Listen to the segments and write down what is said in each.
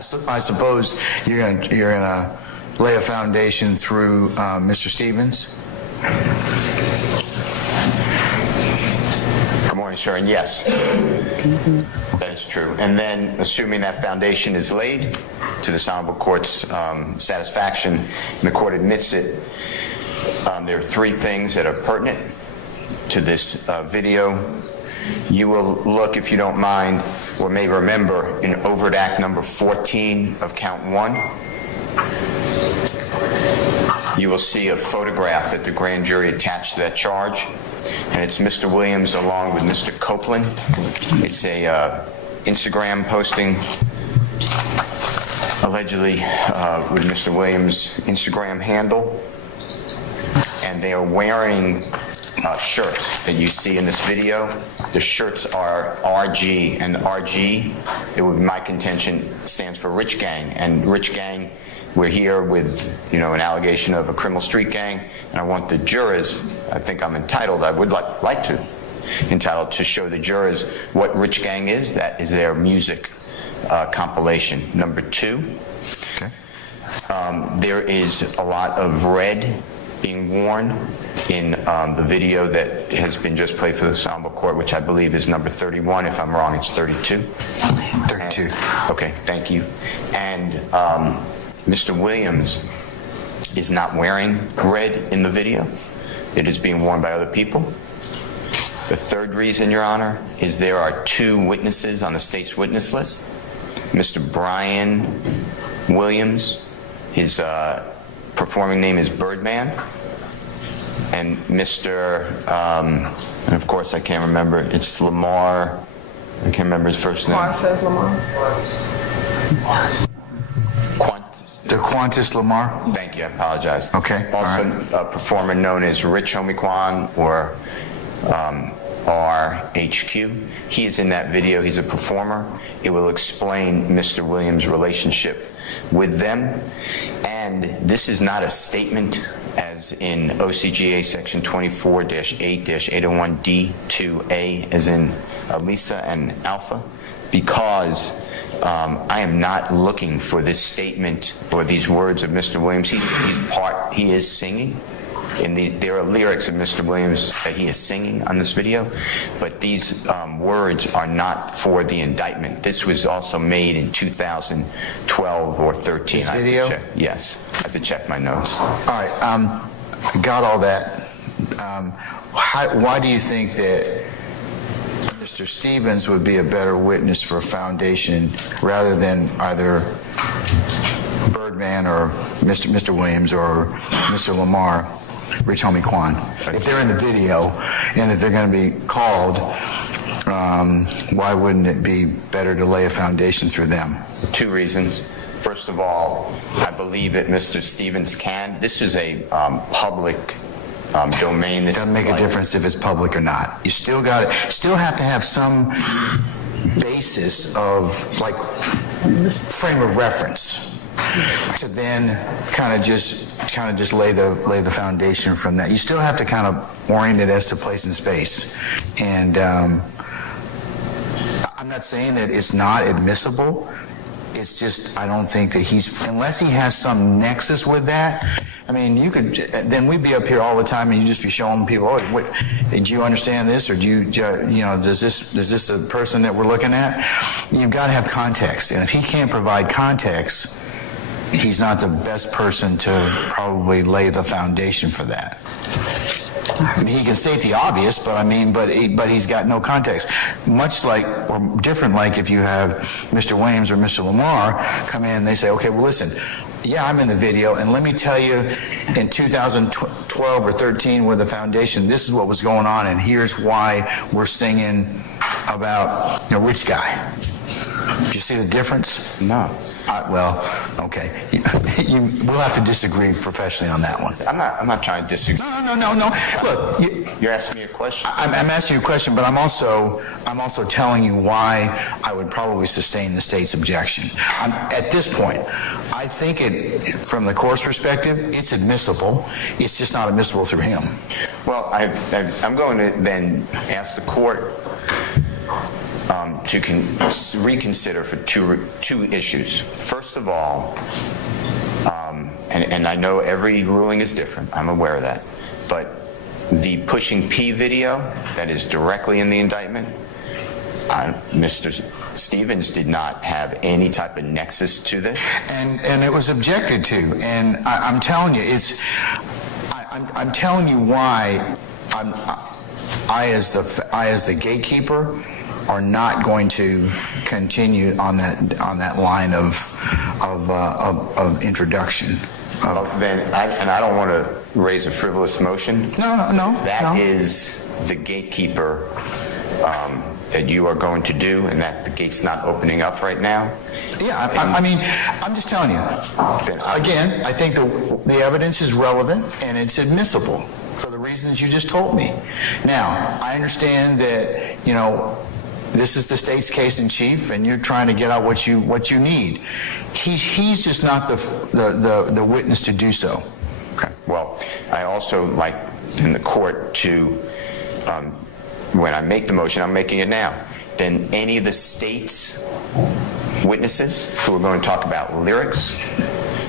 I suppose you're gonna lay a foundation through Mr. Stevens. Good morning, sir. And yes, that is true. And then, assuming that foundation is laid to this honorable court's satisfaction, and the court admits it, there are three things that are pertinent to this video. You will look, if you don't mind, or may remember, in overt act number 14 of count 1. You will see a photograph that the grand jury attached to that charge, and it's Mr. Williams along with Mr. Copeland. It's a Instagram posting, allegedly with Mr. Williams' Instagram handle, and they are wearing shirts that you see in this video. The shirts are RG, and RG, it would be my contention, stands for Rich Gang. And Rich Gang, we're here with, an allegation of a criminal street gang, and I want the jurors, I think I'm entitled, I would like to, entitled to show the jurors what Rich Gang is. That is their music compilation. Number 2, okay. There is a lot of red being worn in the video that has been just played for the honorable court, which I believe is number 31. If I'm wrong, it's 32. 32. Okay, thank you. And Mr. Williams is not wearing red in the video. It is being worn by other people. The third reason, Your Honor, is there are 2 witnesses on the state's witness list. Mr. Brian Williams, his performing name is Birdman, and Mr. And of course I can't remember, it's Lamar, I can't remember his first name. Quan says Lamar. The Quantis Lamar? Thank you, I apologize. Okay. Also right. A performer known as Rich Homie Quan, or RHQ. He is in that video, he's a performer. It will explain Mr. Williams' relationship with them. And this is not a statement as in OCGA section 24-8-801D2A as in Lisa and Alpha, because I am not looking for this statement or these words of Mr. Williams. He is singing. There are lyrics of Mr. Williams that he is singing on this video, but these words are not for the indictment. This was also made in 2012 or 13. This video? Yes, I have to check my notes. All right, got all that. Why do you think that Mr. Stevens would be a better witness for a foundation rather than either Birdman or Mr. Williams or Mr. Lamar? Rich Homie Quan. If they're in the video and if they're going to be called, why wouldn't it be better to lay a foundation through them? 2 reasons. First of all, I believe that Mr. Stevens can. This is a public domain. It doesn't make a difference if it's public or not. You still have to have some basis of frame of reference to then kind of just lay the foundation from that. You still have to kind of orient it as to place and space. And I'm not saying that it's not admissible. It's just I don't think that unless he has some nexus with that. I mean, then we'd be up here all the time and you'd just be showing people, did you understand this? Or does this the person that we're looking at? You've got to have context. And if he can't provide context, he's not the best person to probably lay the foundation for that. I mean, he can state the obvious, but he's got no context. Much like, or different like if you have Mr. Williams or Mr. Lamar come in and they say, okay, well listen, yeah, I'm in the video, and let me tell you, in 2012 or 13 with the foundation, this is what was going on, and here's why we're singing about rich guy. Do you see the difference? No. Well, okay. We'll have to disagree professionally on that one. I'm not trying to disagree. No. Look, you're asking me a question. I'm asking you a question, but I'm also telling you why I would probably sustain the state's objection. At this point, I think from the court's perspective, it's admissible. It's just not admissible through him. Well, I'm going to then ask the court to reconsider for two issues. First of all, and I know every ruling is different. I'm aware of that. But the pushing P video that is directly in the indictment, Mr. Stevens did not have any type of nexus to this. And it was objected to. And I'm telling you, I'm telling you why I as the gatekeeper are not going to continue on that line of introduction. Then I don't want to raise a frivolous motion. No. That is the gatekeeper that you are going to do, and that the gate's not opening up right now. Yeah, I mean, I'm just telling you. Again, I think the evidence is relevant and it's admissible for the reasons you just told me. Now, I understand that, this is the state's case in chief, and you're trying to get out what you need. He's just not the witness to do so. Okay. Well, I also like in the court to, when I make the motion, I'm making it now. Then any of the state's witnesses who are going to talk about lyrics,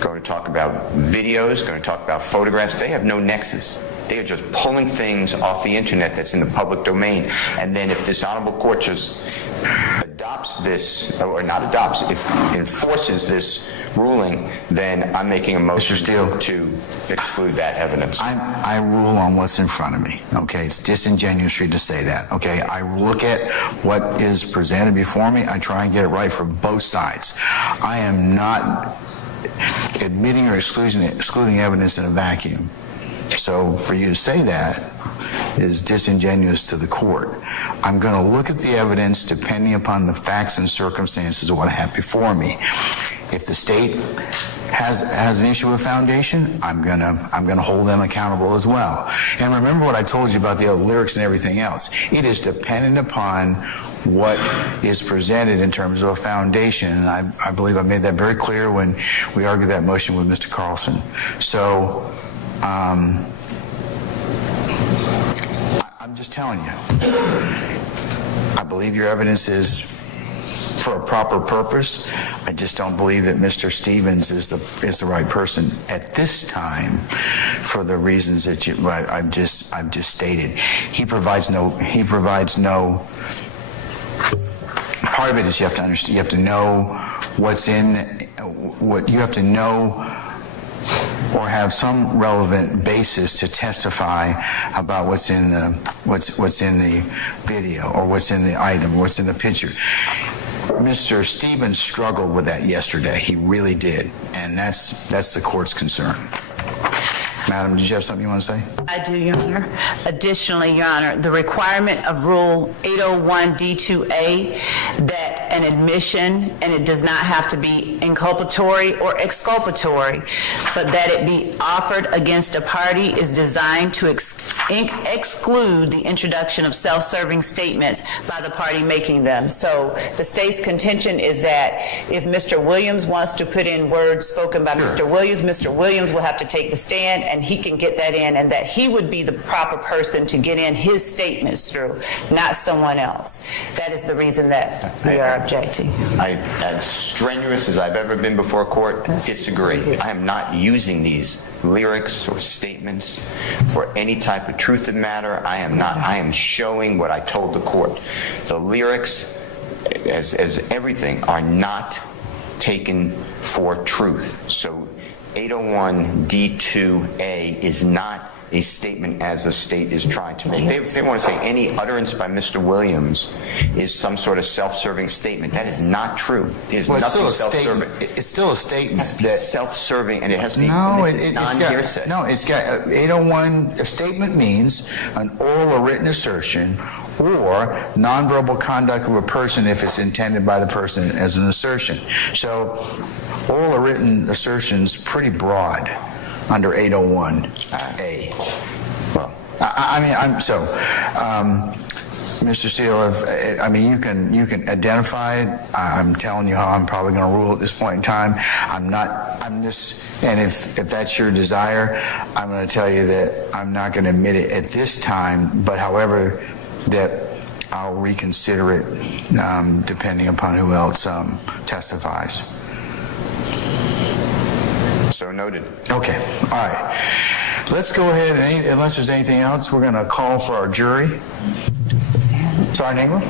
going to talk about videos, going to talk about photographs, they have no nexus. They are just pulling things off the internet that's in the public domain. And then if this honorable court just adopts this, or not adopts, if enforces this ruling, then I'm making a motion to exclude that evidence. I rule on what's in front of me, okay? It's disingenuous to say that, okay? I look at what is presented before me. I try and get it right for both sides. I am not admitting or excluding evidence in a vacuum. So for you to say that is disingenuous to the court. I'm going to look at the evidence depending upon the facts and circumstances of what I have before me. If the state has an issue with foundation, I'm gonna hold them accountable as well. And remember what I told you about the lyrics and everything else. It is dependent upon what is presented in terms of a foundation. And I believe I made that very clear when we argued that motion with Mr. Carlson. So I'm just telling you, I believe your evidence is for a proper purpose. I just don't believe that Mr. Stevens is the right person at this time for the reasons that I've just stated. He provides no. Part of it is you have to understand. You have to know what's in. What you have to know, or have some relevant basis to testify about what's in the video, or what's in the item, or what's in the picture. Mr. Stevens struggled with that yesterday. He really did, and that's the court's concern. Madam, did you have something you want to say? I do, Your Honor. Additionally, Your Honor, the requirement of Rule 801D2A that an admission, and it does not have to be inculpatory or exculpatory, but that it be offered against a party is designed to exclude the introduction of self-serving statements by the party making them. So the state's contention is that if Mr. Williams wants to put in words spoken by Mr. Williams will have to take the stand, and he can get that in, and that he would be the proper person to get in his statements through, not someone else. That is the reason that we are objecting. As strenuous as I've ever been before a court, disagree. I am not using these lyrics or statements for any type of truth of matter. I am not. I am showing what I told the court. The lyrics, as everything, are not taken for truth. So 801D2A is not a statement as the state is trying to make. They want to say any utterance by Mr. Williams is some sort of self-serving statement. That is not true. There's nothing self-serving. It's still a statement that's self-serving, and it has to be non-hearsay. It's got 801. A statement means an oral or written assertion or nonverbal conduct of a person if it's intended by the person as an assertion. So oral or written assertions pretty broad under 801A. Well, Mr. Steele, you can identify it. I'm telling you how I'm probably going to rule at this point in time. And if that's your desire, I'm going to tell you that I'm not going to admit it at this time, but however, that I'll reconsider it depending upon who else testifies. So noted. Okay, all right. Let's go ahead and, unless there's anything else, we're going to call for our jury. Sergeant Ingram?